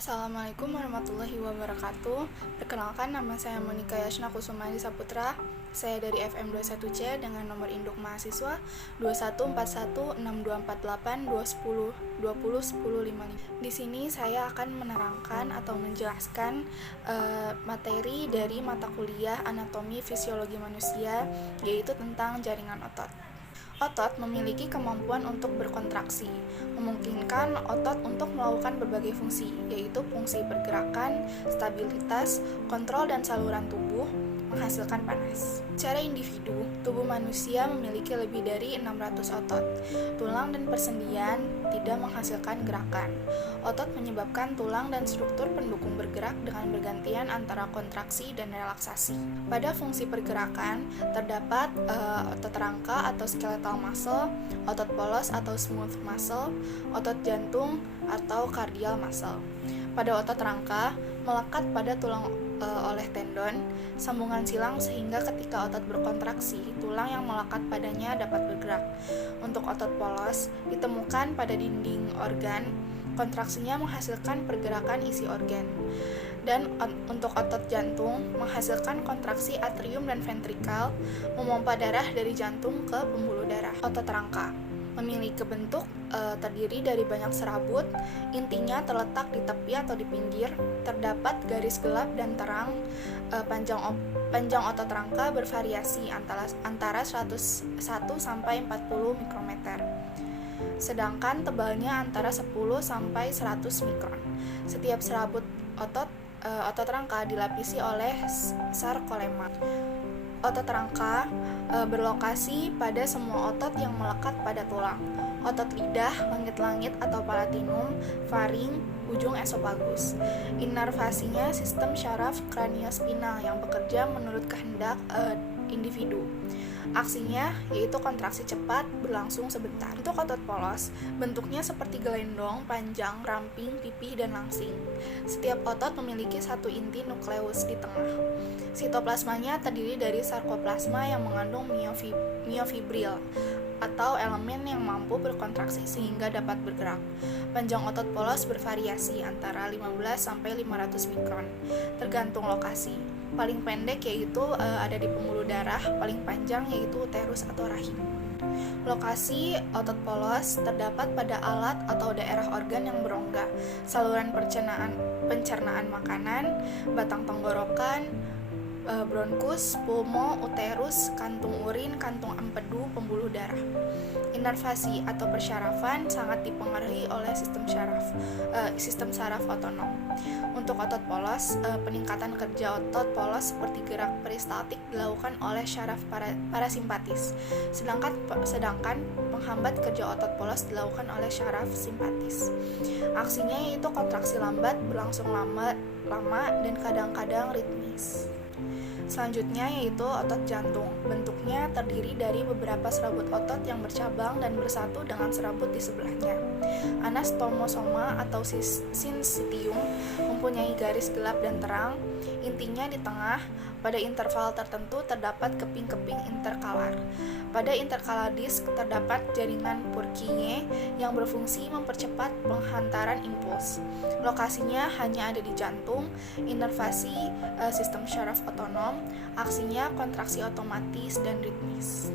Assalamualaikum warahmatullahi wabarakatuh. Perkenalkan, nama saya Monika Yashna Kusuma Saputra. Saya dari FM21C dengan nomor induk mahasiswa 21416248201055. Di sini saya akan menerangkan atau menjelaskan materi dari mata kuliah Anatomi Fisiologi Manusia, yaitu tentang jaringan otot. Otot memiliki kemampuan untuk berkontraksi, memungkinkan otot untuk melakukan berbagai fungsi, yaitu fungsi pergerakan, stabilitas, kontrol dan saluran tubuh, menghasilkan panas. Secara individu, tubuh manusia memiliki lebih dari 600 otot. Tulang dan persendian tidak menghasilkan gerakan. Otot menyebabkan tulang dan struktur pendukung bergerak dengan bergantian antara kontraksi dan relaksasi. Pada fungsi pergerakan, terdapat otot rangka atau skeletal muscle, otot polos atau smooth muscle, otot jantung atau cardiac muscle. Pada otot rangka, melekat pada tulang oleh tendon, sambungan silang sehingga ketika otot berkontraksi, tulang yang melekat padanya dapat bergerak. Untuk otot polos, ditemukan pada dinding organ, kontraksinya menghasilkan pergerakan isi organ. Dan untuk otot jantung, menghasilkan kontraksi atrium dan ventrikal, memompa darah dari jantung ke pembuluh darah. Otot rangka memiliki bentuk terdiri dari banyak serabut, intinya terletak di tepi atau di pinggir, terdapat garis gelap dan terang. Panjang otot rangka bervariasi antara 101 sampai 40 mikrometer. Sedangkan tebalnya antara 10 sampai 100 mikron. Setiap serabut otot rangka dilapisi oleh sarkolema. Otot rangka berlokasi pada semua otot yang melekat pada tulang. Otot lidah, langit-langit atau palatinum, faring, ujung esofagus. Inervasinya sistem syaraf kraniospinal yang bekerja menurut kehendak individu. Aksinya yaitu kontraksi cepat berlangsung sebentar. Untuk otot polos, bentuknya seperti gelendong, panjang, ramping, pipih, dan langsing. Setiap otot memiliki satu inti nukleus di tengah. Sitoplasmanya terdiri dari sarkoplasma yang mengandung miofibril atau elemen yang mampu berkontraksi sehingga dapat bergerak. Panjang otot polos bervariasi antara 15 sampai 500 mikron, tergantung lokasi. Paling pendek yaitu ada di pembuluh darah, paling panjang yaitu uterus atau rahim. Lokasi otot polos terdapat pada alat atau daerah organ yang berongga, saluran pencernaan makanan, batang tenggorokan, bronkus, pulmo, uterus, kantung urin, kantung empedu, pembuluh darah. Inervasi atau persyarafan sangat dipengaruhi oleh sistem saraf otonom. Untuk otot polos, peningkatan kerja otot polos seperti gerak peristaltik dilakukan oleh syaraf parasimpatis, sedangkan penghambat kerja otot polos dilakukan oleh syaraf simpatis. Aksinya yaitu kontraksi lambat, berlangsung lama dan kadang-kadang ritmis. Selanjutnya yaitu otot jantung. Bentuknya terdiri dari beberapa serabut otot yang bercabang dan bersatu dengan serabut di sebelahnya. Anastomosoma atau sincitium mempunyai garis gelap dan terang. Intinya di tengah. Pada interval tertentu terdapat keping-keping interkalar. Pada interkalar disk terdapat jaringan Purkinje yang berfungsi mempercepat penghantaran impuls. Lokasinya hanya ada di jantung. Inervasi sistem syaraf otonom, aksinya kontraksi otomatis dan ritmis.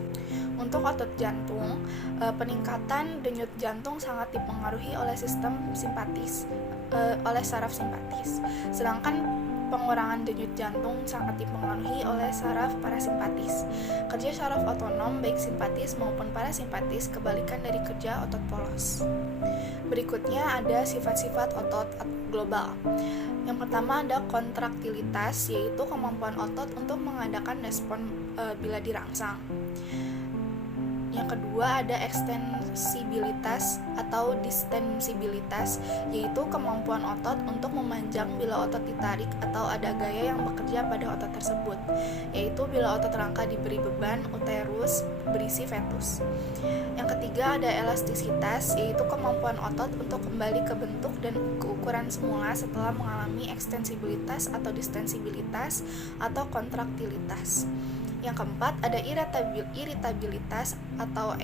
Untuk otot jantung, peningkatan denyut jantung sangat dipengaruhi oleh sistem simpatis, oleh saraf simpatis. Sedangkan pengurangan denyut jantung sangat dipengaruhi oleh saraf parasimpatis. Kerja saraf otonom baik simpatis maupun parasimpatis kebalikan dari kerja otot polos. Berikutnya ada sifat-sifat otot global. Yang pertama ada kontraktilitas, yaitu kemampuan otot untuk mengadakan respon bila dirangsang. Yang kedua ada ekstensibilitas atau distensibilitas, yaitu kemampuan otot untuk memanjang bila otot ditarik atau ada gaya yang bekerja pada otot tersebut, yaitu bila otot rangka diberi beban, uterus berisi fetus. Yang ketiga ada elastisitas, yaitu kemampuan otot untuk kembali ke bentuk dan keukuran semula setelah mengalami ekstensibilitas atau distensibilitas atau kontraktilitas. Yang keempat ada iritabilitas atau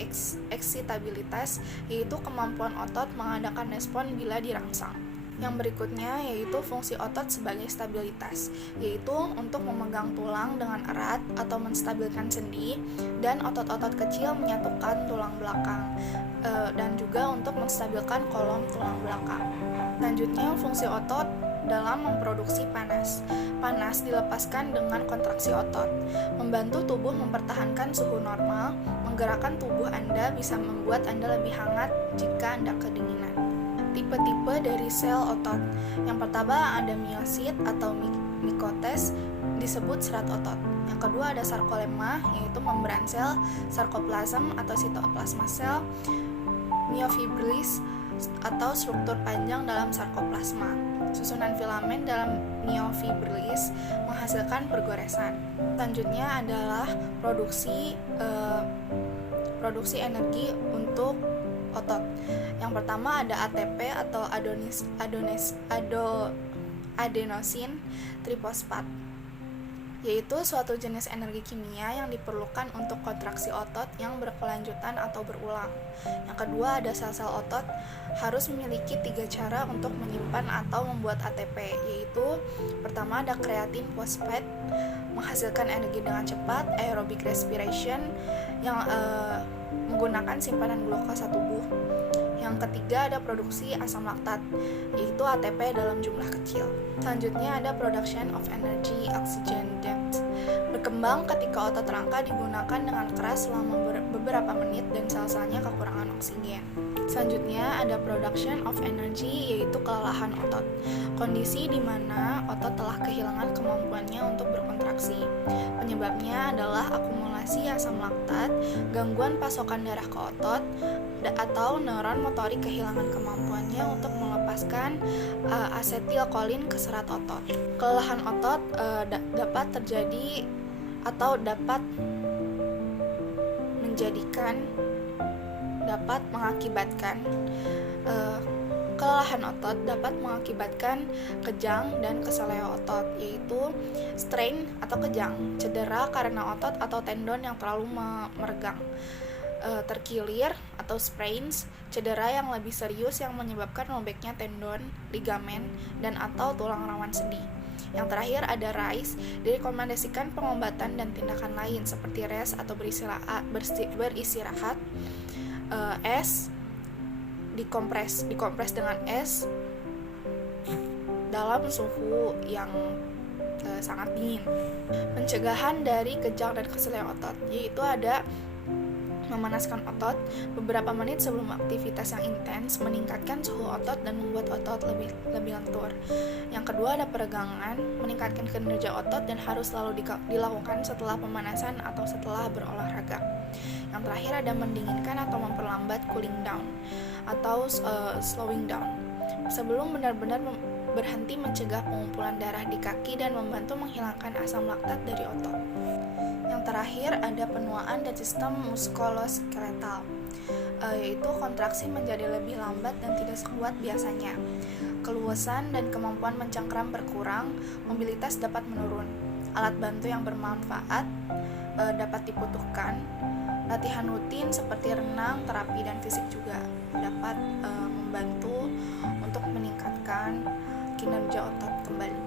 eksitabilitas, yaitu kemampuan otot mengadakan respon bila dirangsang. Yang berikutnya yaitu fungsi otot sebagai stabilitas, yaitu untuk memegang tulang dengan erat atau menstabilkan sendi, dan otot-otot kecil menyatukan tulang belakang, dan juga untuk menstabilkan kolom tulang belakang. Selanjutnya, fungsi otot dalam memproduksi panas. Panas dilepaskan dengan kontraksi otot, membantu tubuh mempertahankan suhu normal. Menggerakkan tubuh Anda bisa membuat Anda lebih hangat jika Anda kedinginan. Tipe-tipe dari sel otot. Yang pertama ada miosit atau mikotes, disebut serat otot. Yang kedua ada sarkolema, yaitu membran sel, sarkoplasm atau sitoplasma sel, myofibrillis atau struktur panjang dalam sarkoplasma. Susunan filamen dalam myofibrillis menghasilkan pergoresan. Selanjutnya adalah produksi energi untuk otot. Yang pertama ada ATP atau adenosin trifosfat, yaitu suatu jenis energi kimia yang diperlukan untuk kontraksi otot yang berkelanjutan atau berulang. Yang kedua ada sel-sel otot harus memiliki 3 cara untuk menyimpan atau membuat ATP, yaitu pertama ada kreatin fosfat, menghasilkan energi dengan cepat, aerobic respiration yang menggunakan simpanan glukosa tubuh. Yang ketiga ada produksi asam laktat, yaitu ATP dalam jumlah kecil. Selanjutnya ada production of energy oxygen depth. Berkembang ketika otot rangka digunakan dengan keras selama beberapa menit dan sel-selnya kekurangan oksigen. Selanjutnya ada production of energy, yaitu kelelahan otot. Kondisi di mana otot telah kehilangan kemampuannya untuk berkontraksi. Penyebabnya adalah akumulasi asam laktat, gangguan pasokan darah ke otot, atau neuron motorik kehilangan kemampuannya untuk melepaskan asetilkolin ke serat otot. Kelelahan otot dapat terjadi atau dapat mengakibatkan kelelahan otot dapat mengakibatkan kejang dan keseleo otot, yaitu strain atau kejang, cedera karena otot atau tendon yang terlalu meregang, terkilir atau sprains, cedera yang lebih serius yang menyebabkan robeknya tendon, ligamen, dan atau tulang rawan sendi. Yang terakhir ada RICE, direkomendasikan pengobatan dan tindakan lain seperti rest atau beristirahat, es, dikompres dengan es dalam suhu yang sangat dingin. Pencegahan dari kejang dan keseleo otot, yaitu ada memanaskan otot beberapa menit sebelum aktivitas yang intens, meningkatkan suhu otot dan membuat otot lebih lentur. Yang kedua ada peregangan, meningkatkan kinerja otot dan harus selalu dilakukan setelah pemanasan atau setelah berolahraga. Yang terakhir ada mendinginkan atau memperlambat cooling down atau slowing down, sebelum benar-benar berhenti mencegah pengumpulan darah di kaki dan membantu menghilangkan asam laktat dari otot. Yang terakhir ada penuaan dan sistem muskuloskeletal, yaitu kontraksi menjadi lebih lambat dan tidak sekuat biasanya. Keluasan dan kemampuan mencengkram berkurang, mobilitas dapat menurun. Alat bantu yang bermanfaat dapat dibutuhkan. Latihan rutin seperti renang, terapi, dan fisik juga dapat membantu untuk meningkatkan kinerja otot kembali.